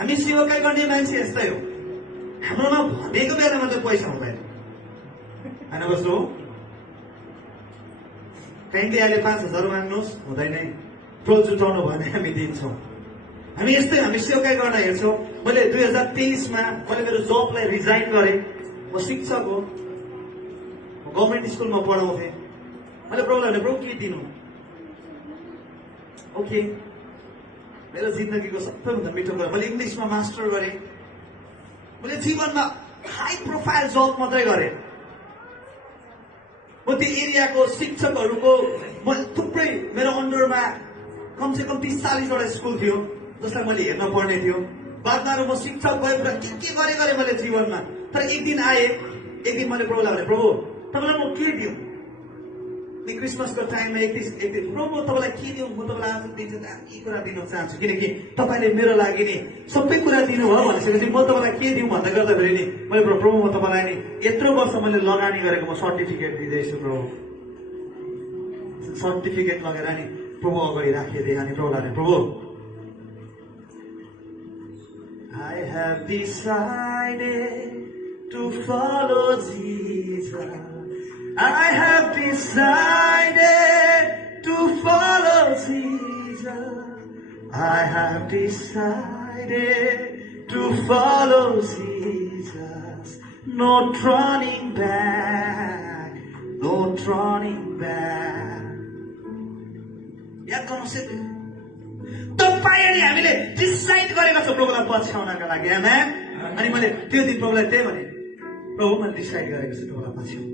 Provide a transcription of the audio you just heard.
हामी सेवाकाई गर्ने मान्छे यस्तै हो, हाम्रोमा भनेको बेलामा चाहिँ पैसा हुँदैन होइन कस्तो हो? कहीँ अहिले 5,000 माग्नुहोस् हुँदैन, टोल जुटाउनु भने हामी दिन्छौँ। हामी यस्तै, हामी सेवाकाई गर्न हेर्छौँ। मैले 2023मा मैले मेरो जबलाई रिजाइन गरेँ। म शिक्षक हो, गभर्मेन्ट स्कुलमा पढाउँथेँ। मैले प्रभुलाई भने प्रभु के दिनु? ओके, मेरो जिन्दगीको सबैभन्दा मिठो कुरा, मैले इङ्ग्लिसमा मास्टर गरेँ। मैले जीवनमा हाई प्रोफाइल जब मात्रै गरेँ। म त्यो एरियाको शिक्षकहरूको म थुप्रै, मेरो अन्डरमा कमसेकम 30-40वटा स्कुल थियो जसलाई मैले हेर्न पर्ने थियो। बादमा म शिक्षक भएपछि के गरेँ मैले जीवनमा। तर एक दिन मैले प्रभुलाई भने प्रभु तपाईँलाई म के दिउँ? क्रिसमसको टाइममा एक दिन प्रभु तपाईँलाई के दिउँ? म तपाईँलाई आज दिन्छु, के कुरा दिन चाहन्छु, किनकि तपाईँले मेरो लागि नि सबै कुरा दिनुभयो भनिसकेपछि म तपाईँलाई के दिउँ भन्दा गर्दाखेरि नि मैले प्रभु म तपाईँलाई नि यत्रो वर्ष मैले लगानी गरेको म सर्टिफिकेट दिँदैछु प्रभु। सर्टिफिकेट लगेर नि प्रभु अगाडि राखिदिएँ। अनि प्रभुलाई प्रभु I have decided to follow Jesus. I have decided to follow Jesus. I have decided to follow Jesus. No turning back, no turning back. याद गर्नुहोस्, तपाईँले हामीले डिसाइड गरेका छौँ प्रभुलाई पछ्याउनका लागि। आमेन। अनि मैले त्यो दिन प्रभुलाई त्यही भने, प्रभु मैले डिसाइड गरेको छु प्रभुलाई पछ्याउनु।